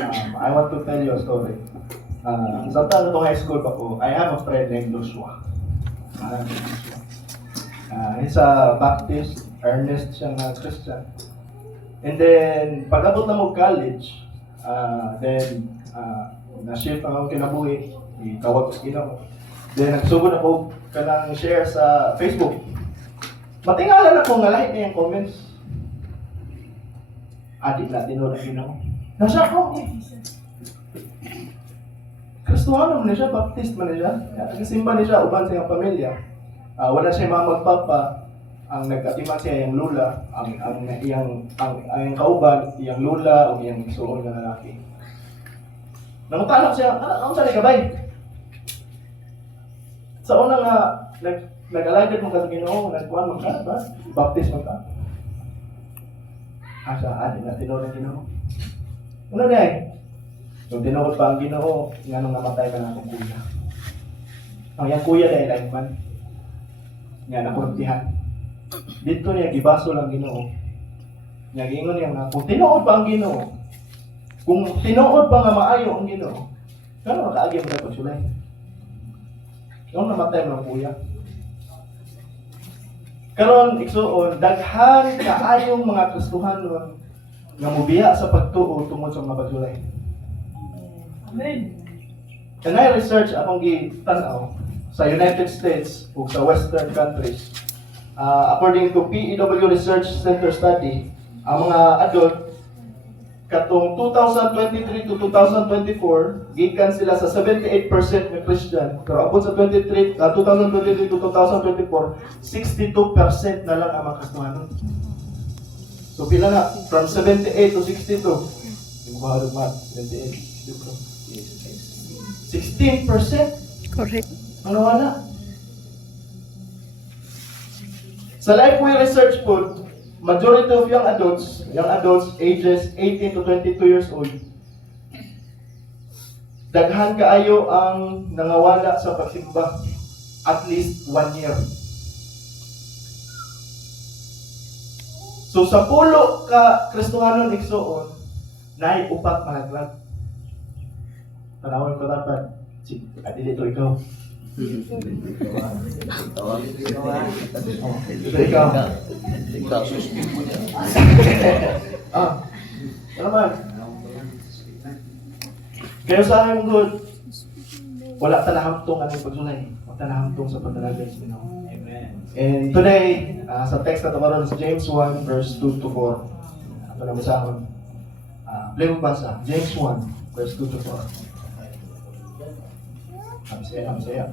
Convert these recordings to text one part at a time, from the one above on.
I want to tell you a story. Sa taon high school pa po, I have a friend named Joshua. He's a Baptist, earnest siyang Christian. And then, pag-abot na mo college, na-shift ang akong kinabuhi, itawag ko Ginoo. Then, nagsugod ako kanang share sa Facebook. Matingalan ako nga lahat niya yung comments. Adik natin o na Ginoo. Nasa ako. Kristohano man siya, Baptist man siya. Nagsimba niya siya, uban sa iyang pamilya. Wala siya mga magpapa. Ang nag-atiman siya yung lula, ang kauban, yung lula o yung suon na lalaki. Nangutanap siya, ano sa ligabay? Sa una nga, nag-alagad mo ka sa Ginoo, nagkuhan mo ka, ba? Baptist mo ka. Asa, di na tinod ang Ginoo. Ano na eh? Kung tinod pa ang Ginoo, nga nung namatay ka na akong kuya. Ang yung kuya dahil life man. Nga nakuruntihan. Dito niya gibaso lang Ginoo. Nga gingon niya nga, kung tinuod pa ang Ginoo, kung tinuod pa nga maayo ang Ginoo, kano makaagi mo na pagsulay? Nung namatay mo ang kuya. Karon igsuon, daghan kaayong mga Kristohanon nga mobiya sa pagtuo tungod sa mga pagsulay. Amen. And I research akong gitanaw sa United States ug sa Western countries. According to PEW Research Center study, ang mga adult katong 2023 to 2024, gikan sila sa 78% na Christian. Pero abot sa 2023 to 2024, 62% na lang ang mga Kristohanon. So pila na? From 78 to 62. Yung mga math, 78, 16%. Correct. Ano wala? Sa Lifeway Research po, majority of young adults ages 18 to 22 years old, daghan kaayo ang nangawala sa pagsimba at least 1 year. So sa pulo ka Kristohanon igsuon, naay upat malaglag. Tanawon ko dapat, adili to ikaw. Ito ikaw. Naman. Kaya sa akin good, wala talahamtong anong pagsulay. Wala talahamtong sa pagdalagan sa Ginoo. Amen. And today, sa text na tumaroon sa James 1 verse 2 to 4. Ito na masahon. Play mo basa. James 1 verse 2 to 4. Saya.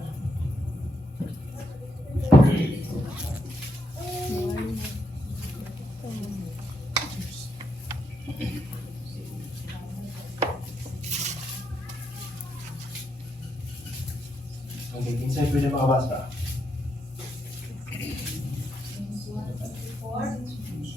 Okay, kinsay pwede makabasa.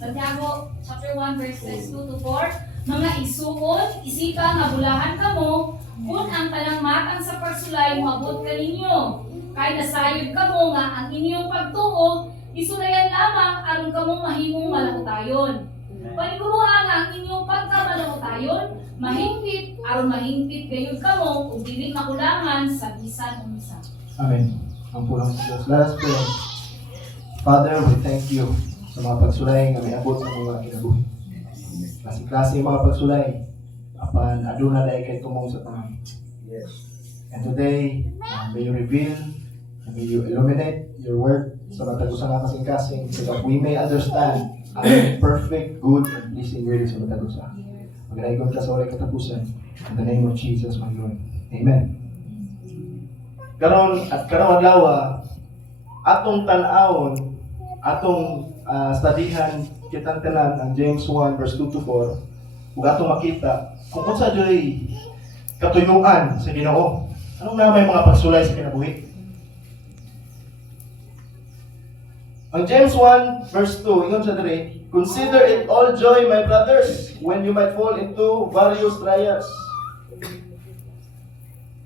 Santiago chapter 1 verses 2 to 4. Mga isuon, isipa nga bulahan kamo, kung ang tanang matang sa pagsulay moabot kaninyo. Kay nasayod kamo nga ang inyong pagtuo, isulayan lamang aron kamo mahimong malahutayon. Paniguruha nga ang inyong pagkamalahutayon, mahingpit aron mahingpit gayud kamo ug dili makulangan sa bisan unsa. Amen. Ang pulang sa Diyos. Let us pray. Father, we thank you sa mga pagsulay nga may abot sa mga kinabuhi. Klase-klase yung mga pagsulay. Apan, aduna na kay tumong sa tangan. Yes. And today, may you reveal, may you illuminate your word sa matagusan nga kasing-kasing so that we may understand ang perfect, good, and pleasing will sa matagusan. Magdaigod ka sa oray katapusan. In the name of Jesus, my Lord. Amen. Karon adlaw, atong tan-awon, atong studyhan kitang tanan ang James 1 verse 2 to 4. Ug atong makita kung unsa joy katuyoan sa Ginoo. Anong na may mga pagsulay sa kinabuhi? Ang James 1 verse 2, ingon sa diri, consider it all joy, my brothers, when you might fall into various trials.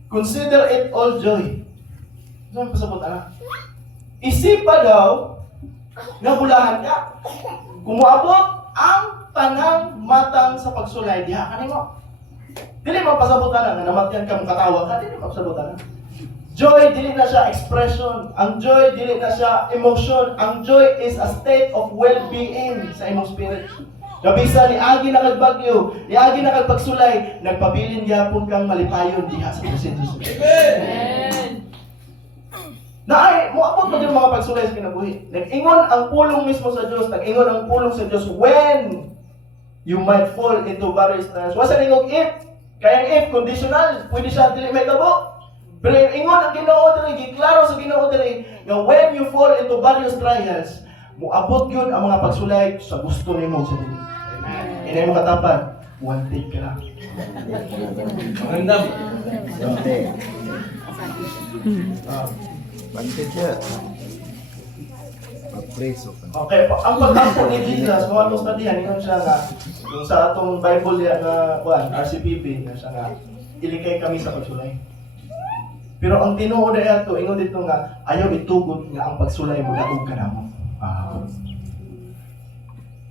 Consider it all joy. Saan pasabot ana? Isipa daw nga bulahan ka. Kumuabot ang tanang matang sa pagsulay diha kanimo. Dili mapasabutan na, namatyan ka mong katawa ka, dili mapasabutan na. Joy, dili na siya expression. Ang joy, dili na siya emotion. Ang joy is a state of well-being sa imong spirit. Gabisa ni agi na kagbagyo, ni agi na kagpagsulay, nagpabilin gyapon kang malipayon diha sa presensya sa Dios. Amen. Na ay, muabot pa yung mga pagsulay sa kinabuhi. Nag-ingon ang pulong mismo sa Diyos, nag-ingon ang pulong sa Diyos when you might fall into various trials. Wasa ningog if, kaya ang if, conditional, pwede siya dili may tabo. Pero yung ingon ang Ginoo diri, giklaro sa Ginoo diri, nga when you fall into various trials, muabot yun ang mga pagsulay sa gusto nimo sa dili. Inay mo katapan, one take ka lang. Maganda. Banted siya. Pag-praise o ka. Okay, ang pagkampo ni Jesus, mga itong studyhan, yun siya nga, yung sa atong Bible yan nga, RCPP, yun siya nga, ilikay kami sa pagsulay. Pero ang tinuod na ito, ingon dito nga, ayaw itugot nga ang pagsulay mo, daog ka na mo.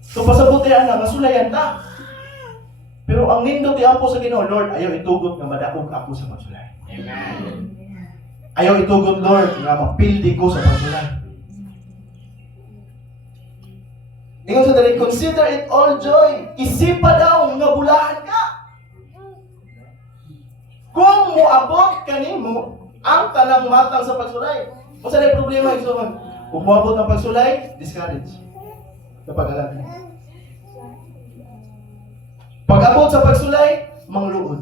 So pasabuti na, masulayan ta. Pero ang nindot iampo sa Ginoo, Lord, ayaw itugot nga madaog ako sa pagsulay. Amen. Ayaw itugot, Lord, nga mapildi ko sa pagsulay. Ingon sa dali, consider it all joy. Isipa daw nga bulahan ka. Kung muabot kanimo ang tanang matang sa pagsulay. Kung saan ay problema, isuman. Kung muabot ang pagsulay, discourage. Kapag alam. Pag-abot sa pagsulay, mangluod.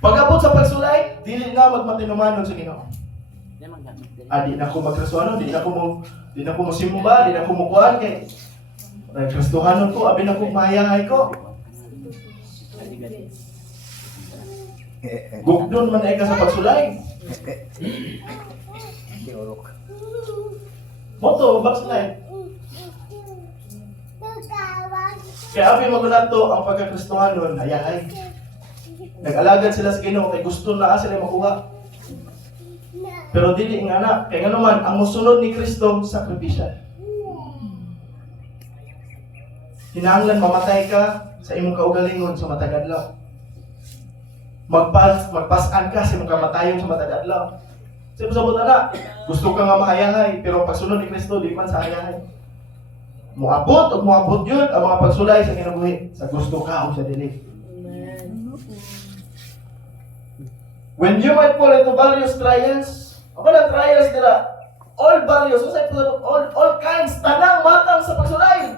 Pag-abot sa pagsulay, dili na magmatinumanon sa Ginoo. Di na ko magkristuhano, di na ko musimba, di na ko mukuhan kay kristuhanon ko, abi na ko mahayahay ko. Gugdon man ay ka sa pagsulay. Hindi orok. Moto, backslide. Kaya abi magunato ang pagkakristuhanon, hayahay. Nag-alagad sila sa Ginoo kay gusto na sila makuha. Pero dili nga na, kaya nga naman, ang musunod ni Kristo, sakripisya. Kinahanglan mamatay ka sa imong kaugalingon sa matag adlaw. Magpasan ka sa imong kamatayon sa matag adlaw. Sa sabot na, gusto ka nga mahayahay, pero pagsunod ni Kristo, di man sa hayahay. Muabot o muabot yun ang mga pagsulay sa kinabuhi, sa gusto ka o sa dili. When you might fall into various trials, ako na trials nila, all various, all kinds, tanang matang sa pagsulay.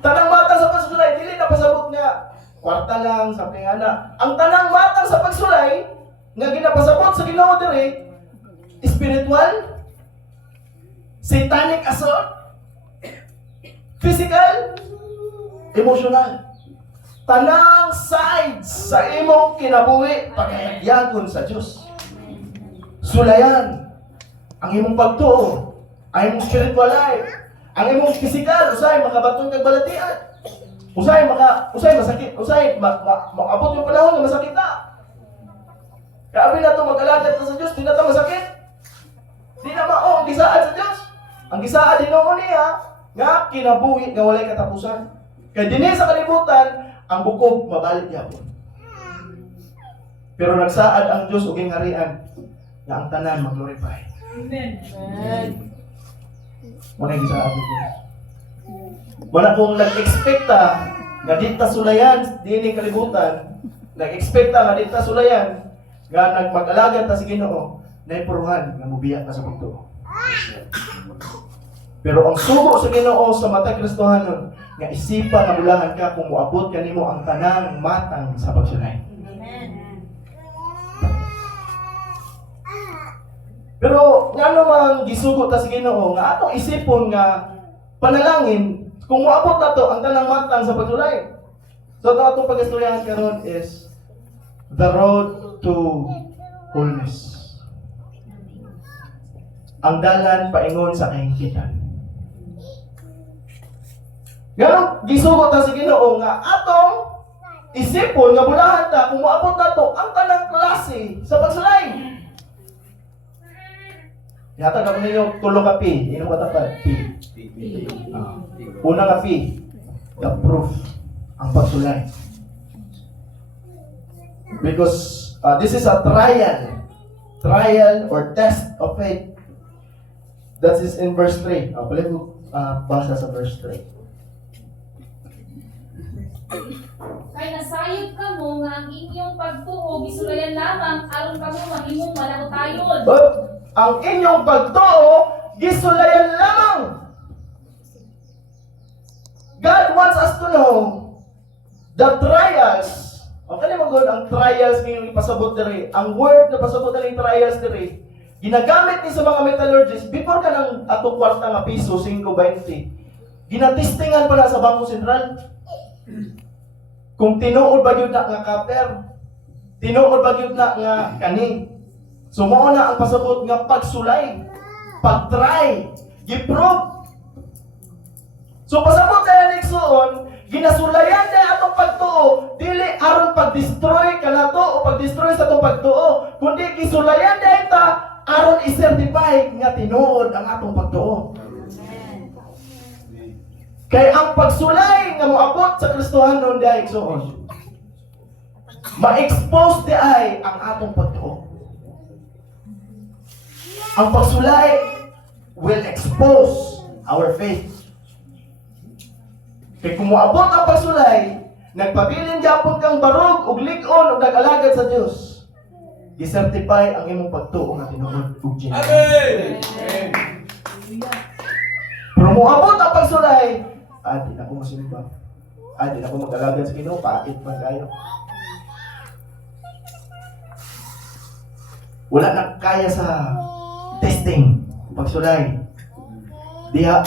Tanang matang sa pagsulay, dili na pasabot nga, kwarta lang, sabi nga na. Ang tanang matang sa pagsulay, nga ginapasabot sa Ginoo diri, spiritual, satanic assault, physical, emotional. Tanang sides sa imong kinabuhi pagayagyagon sa Dios. Sulayan ang imong pagtuo, ang imong spiritual life, ang imong physical, usay makabaton kag balatian. Usay masakit, maabot yung panahon nga masakit na. Kaya na ito mag-alagad na sa Diyos, di na ito masakit. Di na ang gisaad sa Diyos. Ang gisaad din niya, nga kinabuhi nga walay katapusan. Kaya din sa kalibutan, ang bukog mabalik yapon. Pero nagsaad ang Diyos ug harian nga ang tanan mag-glorify. Amen. Muna gisaad ang Diyos. Wala kung nag-expecta nga dita sulayan dinhi kalibutan, nag-expecta nga dita sulayan nga nagpag-alagad ta sa Ginoo, naipuruhan nga mubiya ka sa pagtuo. Pero ang sugo sa Ginoo sa mata Kristohanon, nga isipa nga bulahan ka kung muabot kanimo ang tanang matang sa pagsulay. Pero nga namang gisugo ta sa Ginoo nga atong isipon nga panalangin kung muabot na to ang tanang matang sa pagsulay. So ito atong pag-istoryahan karon is the road to wholeness. Ang dalan paingon sa kahingkitan. Ganun, gisugo ta sa Ginoo nga atong isipon nga bulahan ta kung moabot na to ang tanang klase sa pagsulay. Yata ka ninyo tulo ka P, ino ka tapad P. Una ka P, the proof. ang pagsulay. Because this is a trial or test of faith. That is in verse 3. Pwede ko basa sa verse 3. Kay nasayod ka mo nga ang inyong pagtuo gisulayan lamang aron kamo mahimong malakutayon. But ang inyong pagtuo, gisulayan lamang. God wants us to know the trials. Okay naman God, ang trials ngayong ipasabot diri. Ang word na pasabot na trials diri, ginagamit ni sa mga metallurgists before ka ng atong kwarta nga piso, 5.20. Ginatestingan pa na sa Bangko Sentral. Kung tinuod ba yun na nga copper, tinuod ba yun na nga kani. So mao na ang pasabot nga pagsulay, pag-try, gi-prove. So pasabot kaya nigsuon, ginasulayan na atong pagtuo, dili aron pag-destroy kanato o pag-destroy sa atong pagtuo, kundi gisulayan na ita aron i-certify nga tinuod ang atong pagtuo. Kay ang pagsulay nga moabot sa Kristohanon diay igsoon, ma-expose di ay ang atong pagtuo. Ang pagsulay will expose our faith. Kay kung moabot ang pagsulay, nagpabilin gyapon kang barog ug lig-on ug nag-alagad sa Dios, i-certify ang imong pagtuo nga tinuod ug genuine. Amen! Pero moabot ang pagsulay, di na ko masimba. Di na ko mag-alagad sa Ginoo, pait pa kayo. Wala na kaya sa testing, pagsulay. Diha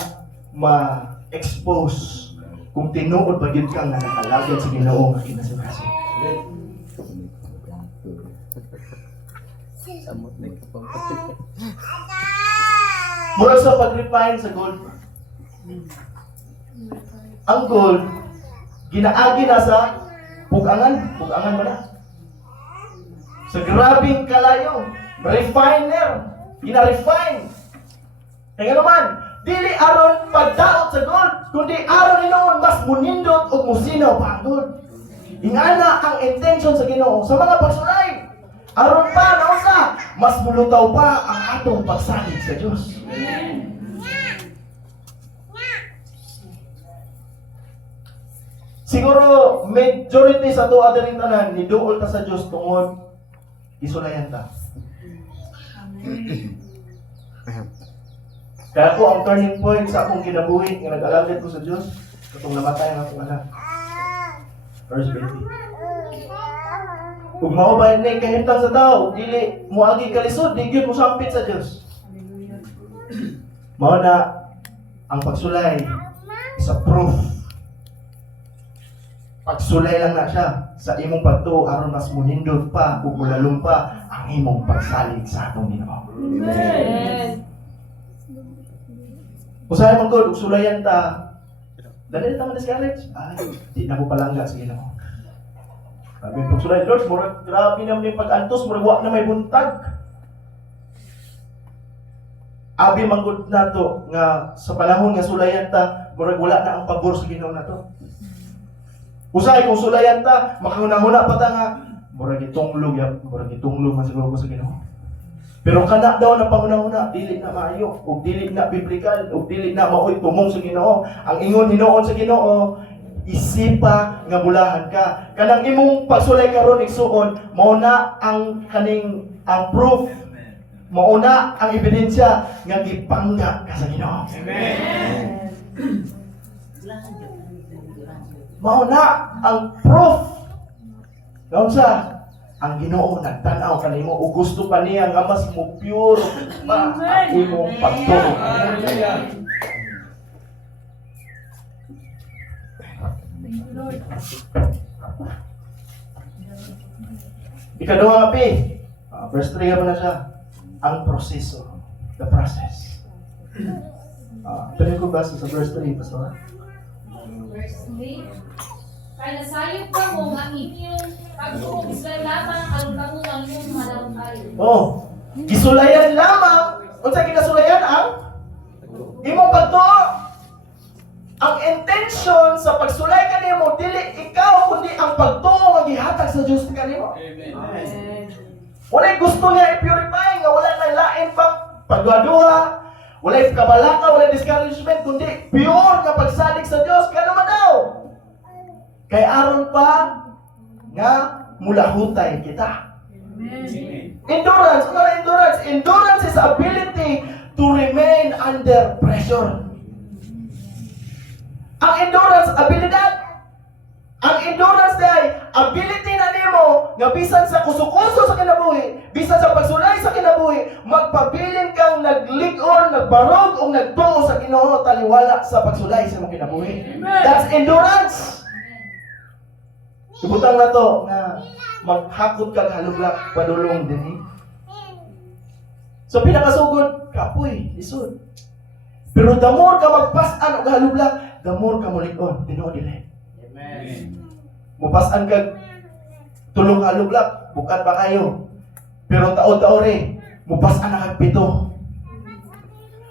ma-expose kung tinuod ba yun kang nag-alagad sa Ginoo nga kinasukasi. Mura sa pag-refine sa gold. Ang gold, ginaagi na sa pugangan mo na. Sa grabing kalayo, refiner, gina-refine. Kaya naman, dili aron pagdaot sa gold, kundi aron inoon mas munindot o musinaw pa ang gold. Ingana ang intention sa Ginoo sa mga pagsulay. Aron pa nausa, mas mulutaw pa ang atong pagsalig sa Dios. Siguro majority sa tuwa diring tanan ni duol ta sa Dios tungod isulayan ta. Kaya po ang turning point sa akong kinabuhi nga nag-alagad ko sa Dios katong namatay ang akong anak. First baby. Kung mao ba ni kahimtang sa tao, dili moagi kalisod, di gyud mo sampit sa Dios. Mao na ang pagsulay sa proof. Pagsulay lang na siya sa imong pagtuo aron mas munindot pa ug mulalong pa ang imong pagsalig sa atong Ginoo. Amen. Usahay man gud ug sulayan ta. Dali ta man discourage. Di na ko palangga sa Ginoo. Sabi pagsulay Lord, murag grabe na may pag-antos, murag wa na may buntag. Abi man gud nato nga sa panahon nga sulayan ta, murag wala na ang pabor sa Ginoo nato. Usahay kung sulayan ta, makahuna-huna pa ta nga, murag itunglog man siguro ko sa Ginoo. Pero kana daw na panguna-huna, dili na maayo, ug dili na biblikal, ug dili na maoy tumong sa Ginoo. Ang ingon hinoon sa Ginoo, isipa nga bulahan ka. Kanang imong pagsulay karon igsuon, mao na ang kaning ang proof, mao na ang ebidensya nga gipangga ka sa Ginoo. Amen! Mao na ang proof. Ngayon sa ang Ginoo nagtanaw kanimo ug gusto pa niya nga mas mo pure pa ang imong pagtuo. Hallelujah! Ikaduha nga pi. Verse 3 naman na siya. Ang proseso. The process. Pwede ko basa sa verse 3, Pastor? Verse 3. Kaya nasayop ka mo ang inyong pagtuo gisulayan lamang aron kamo mahimong malakutayon. Gisulayan lamang. Unsa ginasulayan ang imong pagtuo. Ang intention sa pagsulay kanimo dili pagtuo nga gihatag sa Dios kanimo. Amen. Walay gusto niya i-purify nga wala na lain pang pagduha, walay kabalaka, walay discouragement, kundi pure nga pagsalig sa Dios kano man daw. Kay aron pa nga mulahutay kita. Endurance, ano na endurance? Endurance is ability to remain under pressure. Ang endurance, abilidad. Ang endurance ay ability na nimo nga bisan sa kusukuso sa kinabuhi, bisan sa pagsulay sa kinabuhi, magpabilin kang naglig-on, nagbarog o nagtuo sa Ginoo taliwala sa pagsulay sa imong kinabuhi. That's endurance. Ibutang na to nga maghakot kag haluglak padulong dinhi. So pinakasugod kapoy isod. Pero the more ka magpas-an og haluglak, the more ka mulig-on tinuod dili. Mupasan kag tulong haluglak, bukat ba kayo? Pero taon-taon rin, mupasan na kag pito.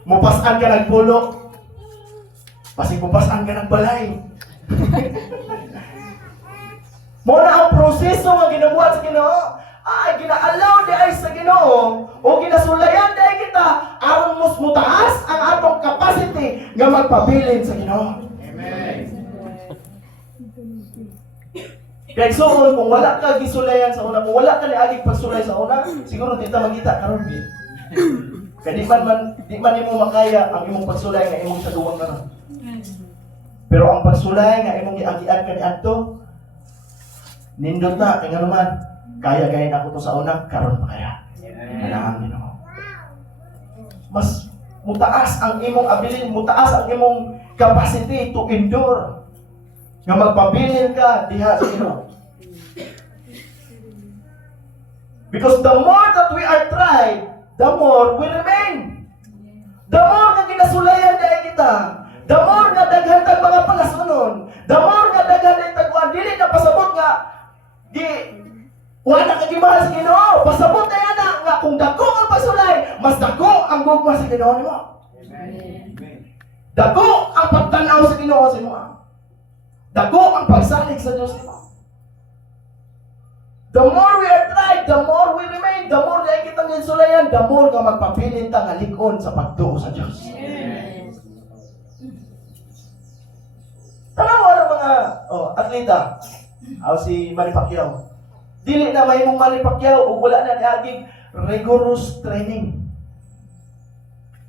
Mupasan ka nagpulo. Pasig mupasan ka nagbalay. Mo na ang proseso nga ginabuhat sa Ginoo. Ay, gina-allow di ay sa Ginoo o ginasulayan di ay kita aron mos mutaas ang atong capacity nga magpabilin sa Ginoo. Kaya suon, kung wala ka gisulayan sa una, kung wala ka niagig pagsulay sa una, siguro di ta magita karon. Kaya di man imo makaya ang imong pagsulay nga imong saduwang karon. Pero ang pagsulay nga imong giagian kaniadto, nindot na kay nga naman, kaya nako to sa una, karon pa kaya. Kailangan Ginoo. Mas mutaas ang imong ability, mutaas ang imong capacity to endure. Nga magpabilin ka diha sa Ginoo. Because the more that we are tried, the more we remain. The more nga ginasulayan dahil kita, the more nga daghan tag mga palasonon, the more nga daghan ay tagwan, dili na pasabot nga wala ka gimahal sa Ginoo. Pasabot na yan nga kung dako ang pasulay, mas dako ang gugma sa Ginoo nimo. Dako ang pagtanaw sa Ginoo sa imo. Dako ang pagsalig sa Diyos nimo. The more we are tried, the more we remain, the more na kitang ginsulayan, the more nga magpabilin ta nga lig-on sa pagtuo sa Diyos. Tanawa ng mga atleta, si Manny Pacquiao. Dili na may mong Manny Pacquiao o wala na niagig rigorous training.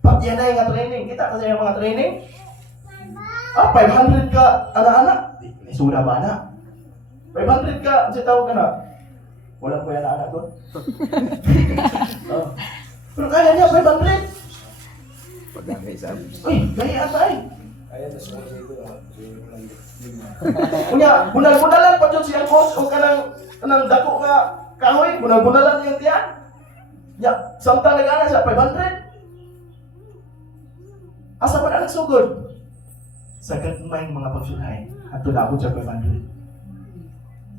Pagyanay nga training. Kita kasi yung mga training. 500 ka, anak-anak. Suda ba na? 500 ka, kasi tawag ka na. Wala ko yan anak doon. Pero kaya niya 500. Pagdangay sa amin. Uy, gaya tayo. Kaya na sa mga ito. Kunya, bunal-bunalan pa dyan siyang coach o kanang dako nga kahoy, bunal-bunalan niyang tiyan. Ya, samtang nag-ana siya, 500. Asa pa na nagsugod? Sa gagmay mga pagsulay, at tulabot siya 500.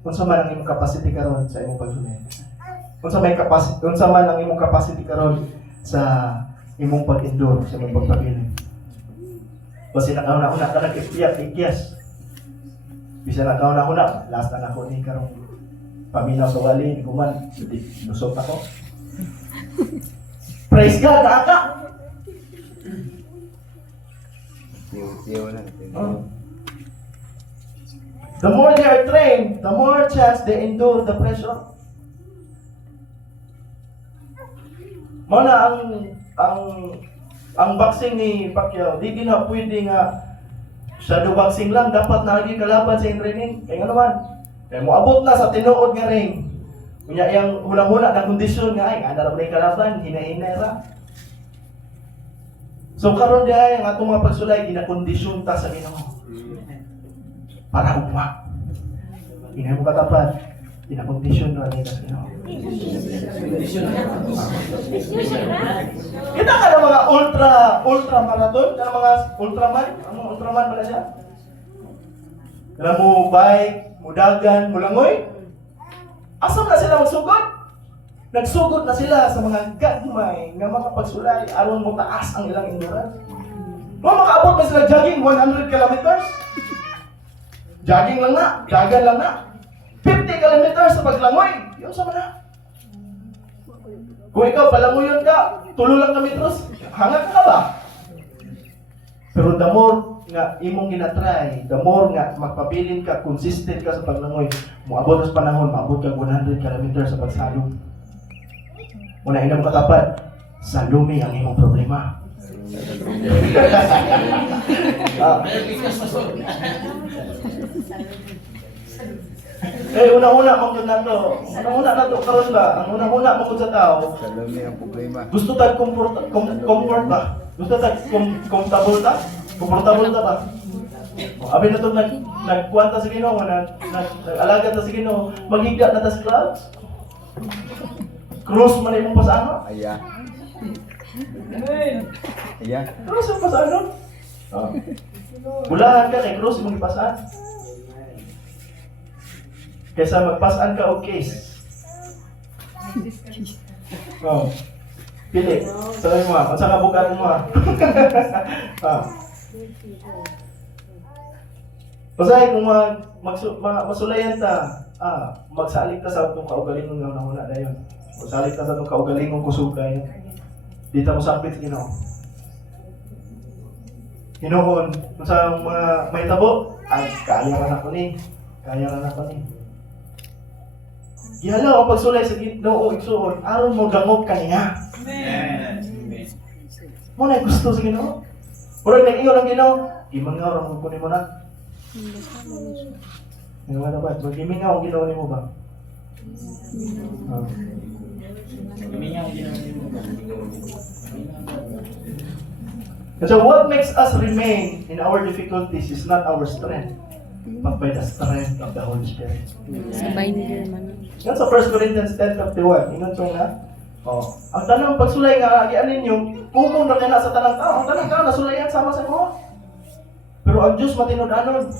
Kung sa man ang imong capacity karon sa imong pagsulay. Kung sa man ang imong capacity karon sa imong pag-endure, sa imong pagpabilin. Kasi nakauna-una ka nag-ikyas. Bisa nakauna-una, last na ako ni karong paminaw sa wali, kuman, lusot ako. Praise God, naaka! Tiyo na. The more they are trained, the more chance they endure the pressure. Mana ang boxing ni Pacquiao, di gina pwede nga shadow boxing lang, dapat nalagi kalaban sa training. Kaya nga naman, kaya mo abot na sa tinuod nga ring. Kunya yang hula-hula na kondisyon nga ay, ana ra ba kalaban, hina-hina ra. So karon diay ang atong mga pagsulay ginakondisyon ta sa Ginoo. Para ugma. Ina mo katapat, ginakondisyon ra ni sa Ginoo. Kita ka na mga ultra marathon, na mga ultraman, ano ultraman ba na siya? Na mo bike, mo dagan, mo langoy. Asa na sila magsugod? Nagsugod na sila sa mga gagmay nga mga pagsulay aron mo taas ang ilang endurance. Makaabot na sila jogging 100 kilometers. Jogging lang na, dagan lang na. 50 kilometers sa paglangoy. Yun sa mana. Kung ikaw palangoyon ka, tulo lang kami metros, hangak ka ba? Pero the more nga imong ginatry, the more nga magpabilin ka, consistent ka sa paglangoy, moabot sa panahon, maabot ka 100 kilometers sa pagsalong. Muna ina mo katapat, salumi ang imong problema. Una-una mong na to. Una-una na to karon ba? Ang una-una mong sa tao, Salumi ang problema. gusto tag comfort ba? Gusto tag comfortable ta? Comfortable ta ba? Abi na to nagkuwanta sa Ginoo, nag-alaga ta sa Ginoo, maghiga na ta sa clouds. Cross man imong pasano? Aya. Amen. Aya. Cross ang pasano? Bulahan ka kay cross imong ipasaan. Kaysa magpasaan ka og case. Oh. Pili. Sabi mo, unsa ka bugat mo? Pasay kung masulayan ta, magsalig ta sa itong kaugalingong nga una dayon. Magsalig ta sa itong kaugalingong kusog dayon. Di ta mo sakit Ginoo. Hinoon, sa mga may tabo, ay kaya ra na ko ni. Kaya ra na ko ni. Ihalaw ang pagsulay sa Ginoo igsuon, aron mo dangog kaniya. Amen. Mo na gusto sa Ginoo. Murag nag-ingon ang Ginoo, imangaw ra mo kunin mo na. Ano ba? Mag-imingaw ang Ginoo nimo ba? And so what makes us remain in our difficulties is not our strength, but by the strength of the Holy Spirit. Sa binder man. Yan sa 1 Corinthians 10:51. Ingon ko na. Ang tanang pagsulay nga agian ninyo, kumon ra kana sa tanang tao. Ang tanang tao nasulayan sama sa ko. Pero ang Diyos matinud-anon.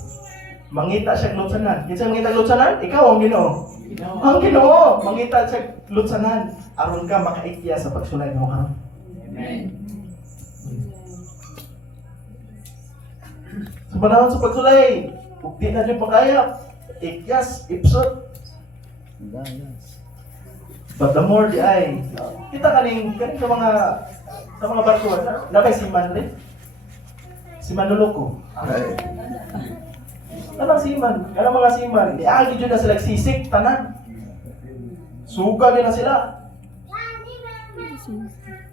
Mangita siya lutsanan. Kinsa mangita lutsanan? Ikaw ang Ginoo. Ang Ginoo mangita siya lutsanan aron ka makaikya sa pagsulay mo karon. Amen. Sa panahon sa pagsulay, kung di na din pakaya, ikyas, ipsot. But the more di ay, kita kaning sa mga barko, nabay si Manre? Si Manloloko. Tanang siman, kanang mga siman, iagi dyan na sila sisik, tanan. Suga din na sila.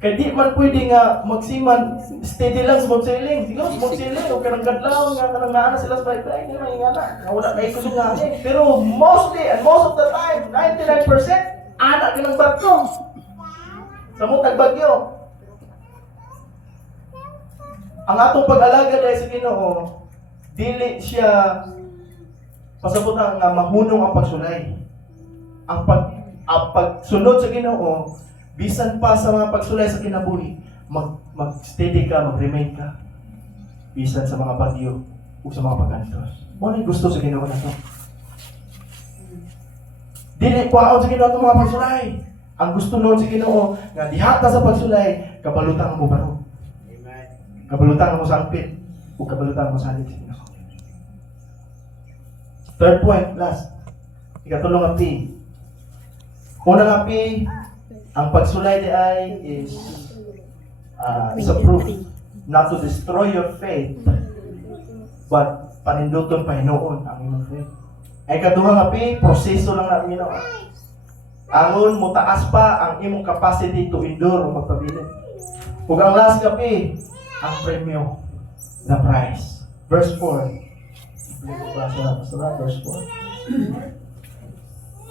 Kaya di man pwede nga magsiman, steady lang smooth sailing. Siguro smooth sailing, o kanang gadlaw nga, kanang naana sila sa pipeline, hindi man nga na. Wala na ikusun nga eh. Pero mostly, and most of the time, 99%, anak ka ng barko. Sa mutag bagyo. Ang atong pag-alaga dahil sa Ginoo, dili siya pasabot nga mahunong ang pagsulay. Ang pagsunod sa Ginoo, bisan pa sa mga pagsulay sa kinabuhi, mag-steady ka, mag-remain ka. Bisan sa mga bagyo o sa mga pag-antos. Ano yung gusto sa Ginoo na to? Dili kwaon sa Ginoo itong mga pagsulay. Ang gusto noon sa Ginoo, nga dihata sa pagsulay, kabalutan mo baro. Kabalutan mo sa angpit o kabalutan mo sa halit sa Ginoo. Third point, last. Ikatulong ang P. Unang ang P, ang pagsulay di ay is a proof not to destroy your faith, but paninduton pahinuon ang imong faith. Ay kaduha nga P, proseso lang natin Ginoo. Angon mo taas pa ang imong capacity to endure o magpabilin. Ug ang last nga P, ang premyo, the prize. Verse 4. Verse 4.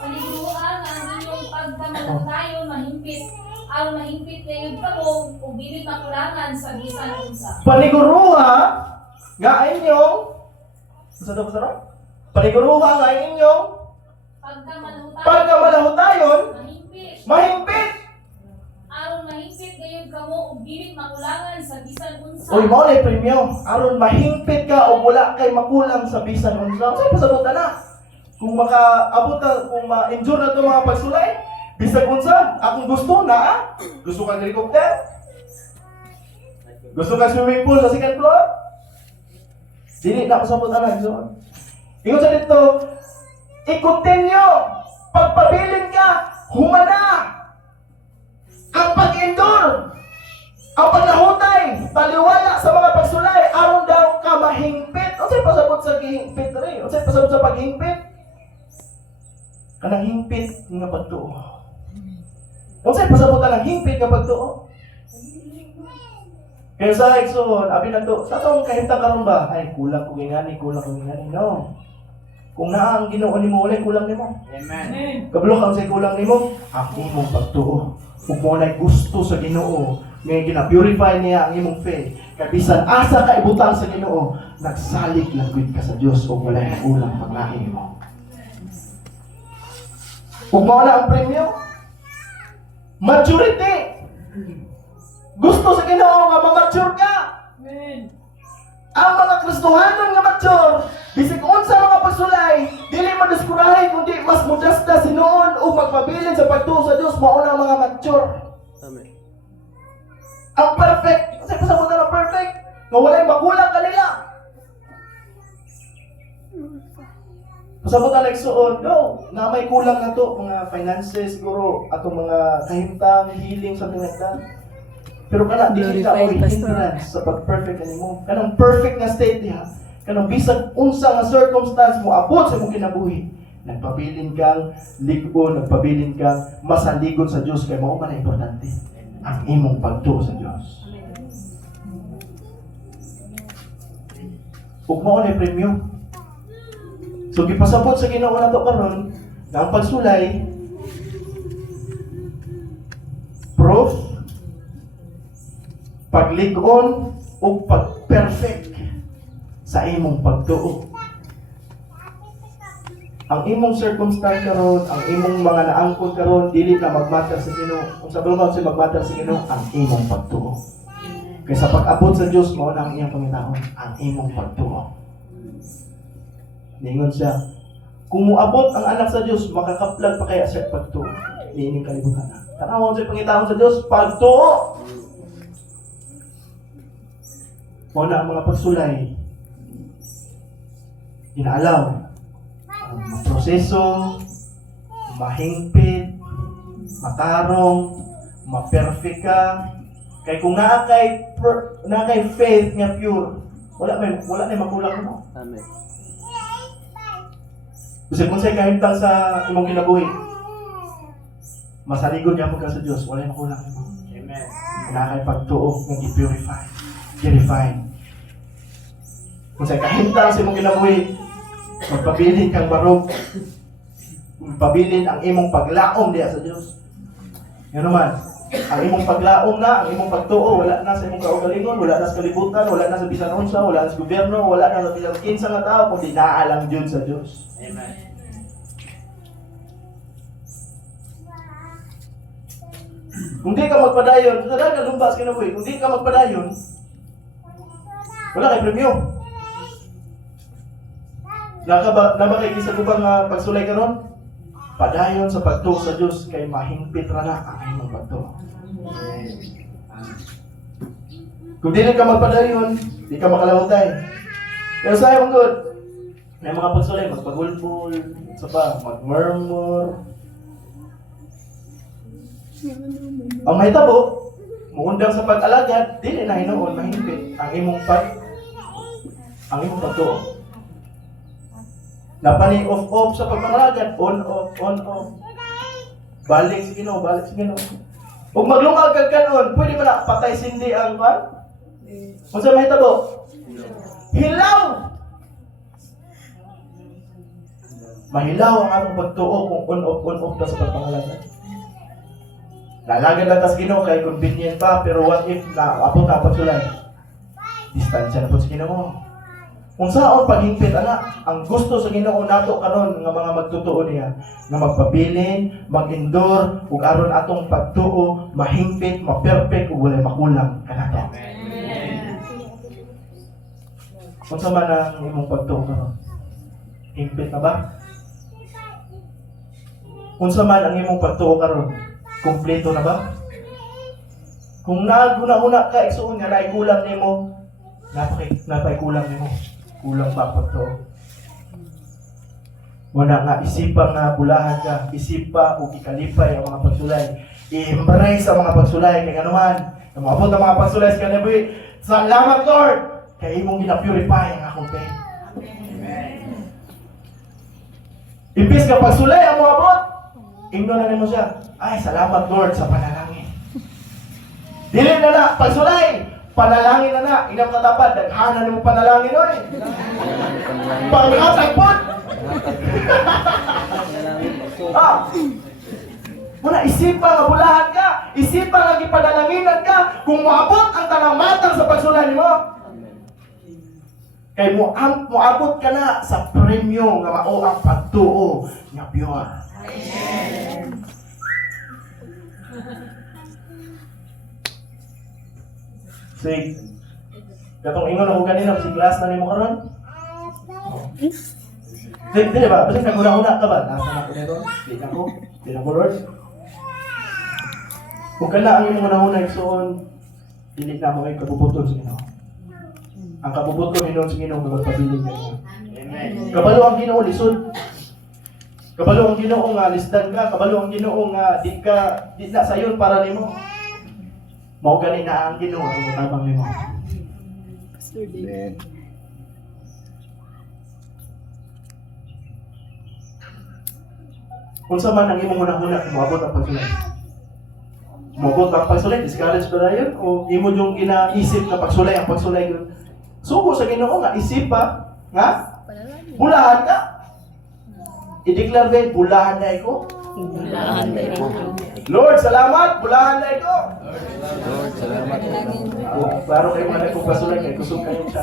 Paliguan ang inyong pagkamalatayon mahimpit. Aron mahimpit kayod kamo ug dili makulangan sa bisan unsa. Paniguruha nga inyong paniguruha nga inyong pagkamalahutayon mahimpit. Aron mahimpit kayod kamo ug dili makulangan sa bisan unsa. Uy, mao na premyo. Aron mahimpit ka o wala kay makulang sa bisan unsa. Sa pasabot na. Kung makaabot ka, kung ma-endure na ito mga pagsulay, bisag unsa, akong gusto na, gusto kang helicopter? Gusto kang swimming pool sa second floor? Dili na pasabot na. Ingon sa dito, i-continue pagpabilin ka, humana. Ang pag-endure, ang paglahutay, taliwala sa mga pagsulay, aron daw ka mahingpit. Unsay pasabot sa gihingpit rin? Unsay pasabot sa paghingpit? Kanang hingpit nga pagtuo. Unsay pasabot ang hingpit nga pagtuo? Kaya sa Exxon, abi na to, sa itong kahintang karon ba? Ay, kulang ko gingani, no. Kung naa ang Ginoo nimo, walay kulang nimo. Amen. Kabalo kang say kulang nimo, ang imong pagtuo. Kung mo na gusto sa Ginoo, nga gina-purify niya ang imong faith. Kaya bisan asa ka ibutang sa Ginoo, nagsalig lang gud ka sa Dios ug walay kulang paglahi nimo. Kung mo na ang premyo, maturity. Gusto sa Ginoo nga ma-mature ka. Amen. Ang mga Kristohanon nga mature, bisig unsa mga pagsulay, dili madiskurahin kundi mas modesta sinuon o magpabilin sa pagtuo sa Dios, mao na ang mga mature. Amen. Ang perfect, kasi pasabot na ng perfect, nga walay magulang kanila. Pasabot na nagsuon, no, na may kulang na to, mga finances siguro, atong mga kahimtang, healing, something like that. Pero kana dili ka Glorified, oy Pastor. hindrance sa pag-perfect kanimo. Kanang perfect nga state diha. Kanang bisag unsa nga circumstance mo abot sa imong kinabuhi. Nagpabilin kang ligon, nagpabilin kang masaligon sa Dios kay mao man ang importante. Ang imong pagtuo sa Dios. Ug mao na premyo. So gipasabot sa Ginoo nato karon nga ang pagsulay proof, paglig-on o pag-perfect sa imong pagtuo. Ang imong circumstance karon, ang imong mga naangkon karon, dili na magmatter sa Ginoo. Kung sa bulungan si magmatter sa Ginoo, ang imong pagtuo. Kaysa pag-abot sa Dios, mao na ang iyang pangitaon, ang imong pagtuo. Ningon siya, kung muabot ang anak sa Dios, makakaplag pa kaya siya pagtuo. Niining kalibutan na. Tanaw sa pangitaon sa Dios, pagtuo. Mao na ang mga pagsulay. Inaalaw ang proseso, mahingpit, matarong, ma-perfect ka. Kay kung naa kay faith nga pure, wala na makulang mo. Amen. Kasi kung sa'y kahintang sa imong kinabuhi, masaligon niya ka sa Diyos, wala na makulang mo. Amen. Na kay pagtuo nga i-purify, i-refine. Kung sa'y kahintang sa imong kinabuhi, magpabilin kang barog, magpabilin ang imong paglaom diya sa Diyos. Yan naman, ang imong paglaom na, ang imong pagtuo, wala na sa imong kaugalingon, wala na sa kalibutan, wala na sa bisan unsa, wala na sa gobyerno, wala na sa bisan kinsa nga tao, kundi naalang Diyod sa Diyos. Amen. Kung di ka magpadayon, talaga lumbas ka na boy, kung di ka magpadayon, wala kay premyo. Nabakay kisa ko bang pagsulay karon? Padayon sa pagtuo sa Diyos kay mahingpit ra na ang imong pagtuo. Kung di ka magpadayon, di ka makalawtay. Pero sa imong good, may mga pagsulay, magpagulpul, sa pa, magmurmur. Ang mahitabo, muundang sa pag-alagad, dili na hinuon mahingpit ang imong pagtuo. Napani off sa pagpangalagad, on off. Balik sa Ginoo. Kung maglungag kag kanon, pwede man na patay sindi ang kan? Kung sa mahitabo, hilaw! Mahilaw ang atong pagtuo kung on off na sa pagpangalagad. Lalagad lang tas Ginoo kay convenient pa, pero what if naabot na pagsulay? Distansya na po sa Ginoo. Kung saan paghingpit ang gusto sa Ginoo nato karon nga mga magtutuo niya nga magpabilin, mag-endure ug aron atong pagtuo mahingpit, ma-perfect ug walay makulang kanato. Kung sa man ang imong pagtuo karon? Hingpit na ba? Kung sa man ang imong pagtuo karon? Kompleto na ba? Kung naguna-una ka igsuon nga naay kulang nimo, napay kulang nimo. Kulang pa pagtuo. Wala nga isipa nga bulahan ka, isipa o ikalipay ang mga pagsulay. I-embrace ang mga pagsulay kay anuman. Namabot ang mga pagsulay sa kanabi. Salamat Lord! Kaya imong gina-purify ang akong faith. Impis ka pagsulay ang mga abot. Ingno na mo siya. Ay, salamat Lord sa panalangin. Dili na na, pagsulay. Panalangin na na. Inang katapad, daghanan mo panalangin oy. Panghatag po. Muna isipa nga bulahan ka, isipa nga gipadalanginan ka, kung moabot ang tanang matang sa pagsulay nimo. Kay moabot ka na sa premyo nga mao ang pagtuo nga pure. Sige. Katong ingon ako kanina, si class na nimo karon. Di ba? Basta naguna-una ka ba? Nasa na ko nito? Di na ko, Lord. Kung kala ang imong una-una igsoon, dili na mo kayo kabubuton sa Ginoo. Ang kabubuton ni Lord sa Ginoo nga magpabiling kanina. Kabalo ang Ginoo lisod. Kabalo ang Ginoo nga lisdan ka, kabalo ang Ginoo nga di na sayon para nimo. Mao gani na ang Ginoo ang mutabang nimo. Amen. Unsa man ang imong una-una moabot ang pagsulay. Moabot ang pagsulay, discourage ba dayon o imo yung ginaisip na pagsulay ang pagsulay yun. Sugo sa Ginoo nga isipa nga bulahan ka. I-declare din bulahan na ko. Bulahan na ito. Lord, salamat, bulahan na ko. Lord, salamat. Klaro kayo mga nagpapasulan kayo, kusog kayo siya.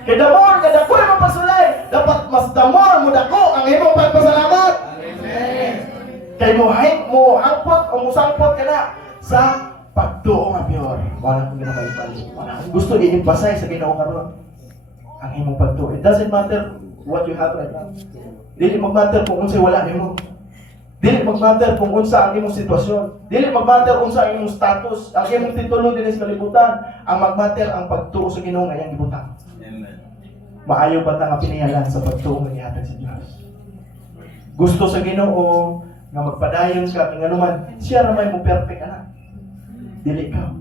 Kaya damor, kada ko yung pasulay, dapat mas damor mo dako ang imong pagpasalamat. Kaya mo angkot o musangkot ka na sa pagtuo nga pure. Wala kong ginapalipali. Gusto i-emphasize sa Ginoo karon ang imong pagtuo. It doesn't matter what you have right now. Dili mag-matter kung unsay wala nimo. Dili mag-matter kung unsa ang imong sitwasyon. Dili mag-matter unsa ang imong status, ang imong titulo dinhi sa kalibutan. Ang mag-matter ang pagtuo sa Ginoo nga iyang gibutang. Amen. Maayo ba ta nga pinihalan sa pagtuo nga gihatag sa Dios. Gusto sa Ginoo nga magpadayon ka kung anuman, siya ra may mo perfect ana. Dili ka.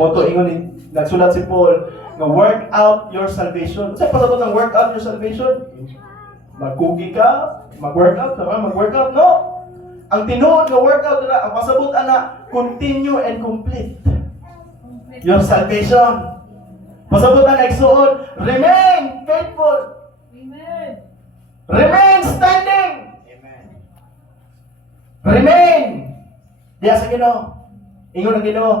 Moto ingon ni nagsulat si Paul nga work out your salvation. Sa pasabot ng work out your salvation, magkugi ka, mag-workout ka ba? Mag-workout? No! Ang tinuod nga workout na, ang pasabot ana, continue and complete your salvation. Pasabot na nagsuod, remain faithful. Amen. Remain standing. Remain. Diya sa Ginoo. Ingon ang Ginoo,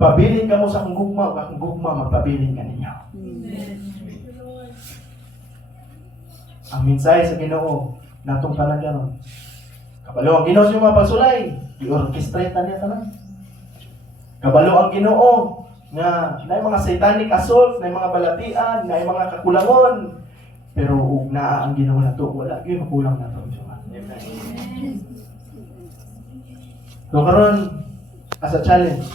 pabilin ka mo sa akong gugma, akong gugma magpabilin ka ninyo. Ang mensahe sa Ginoo natong tanan karon. Kabalo ang Ginoo sa mga pagsulay, i-orchestrate na niya tanan. Kabalo ang Ginoo nga na mga satanic assault, na mga balatian, na mga kakulangon. Pero ug naa ang Ginoo nato, wala gyud makulang nato. So karon as a challenge,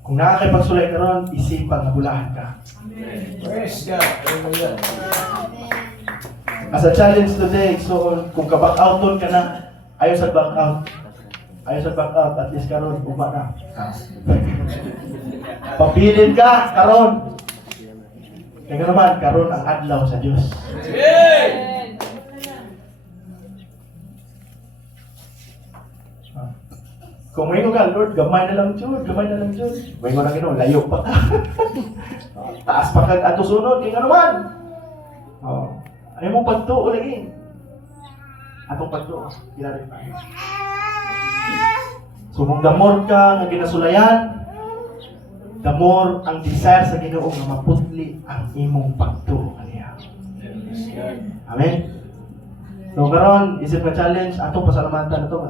kung nakakipagsulay karon, isipan na bulahan ka. Praise God. Hallelujah. As a challenge today, so kung ka-back outon ka na, ayaw sa back out. Ayaw sa back out, at least karon uma na. Pabilin ka karon. Kaya naman, karon ang adlaw sa Dios. Kung may ka, Lord, gamay na lang Diyos, gamay na lang Diyos. May mo na gano'n, layo pa ka. Taas pa kag ato sunod, kaya naman. Ano mong pagtuo lagi? Atong pagtuo, kinarin pa. So kung damor ka nga ginasulayan, damor ang desire sa Ginoo nga maputli ang imong pagtuo kaniya. Amen. So karon isip ka challenge atong pasalamatan nato.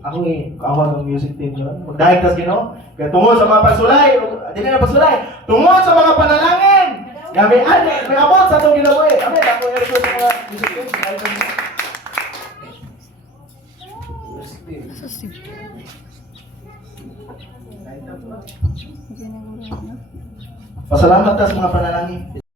Ako kawan ng music team karon. Magdahig tas Ginoo. Kaya tungod sa mga pagsulay, dili na pagsulay, tungod sa mga panalangin. May abot sa atong ginabuhi. Amen. Ako i-request sa mga music team. Pasalamat ta sa mga panalangin.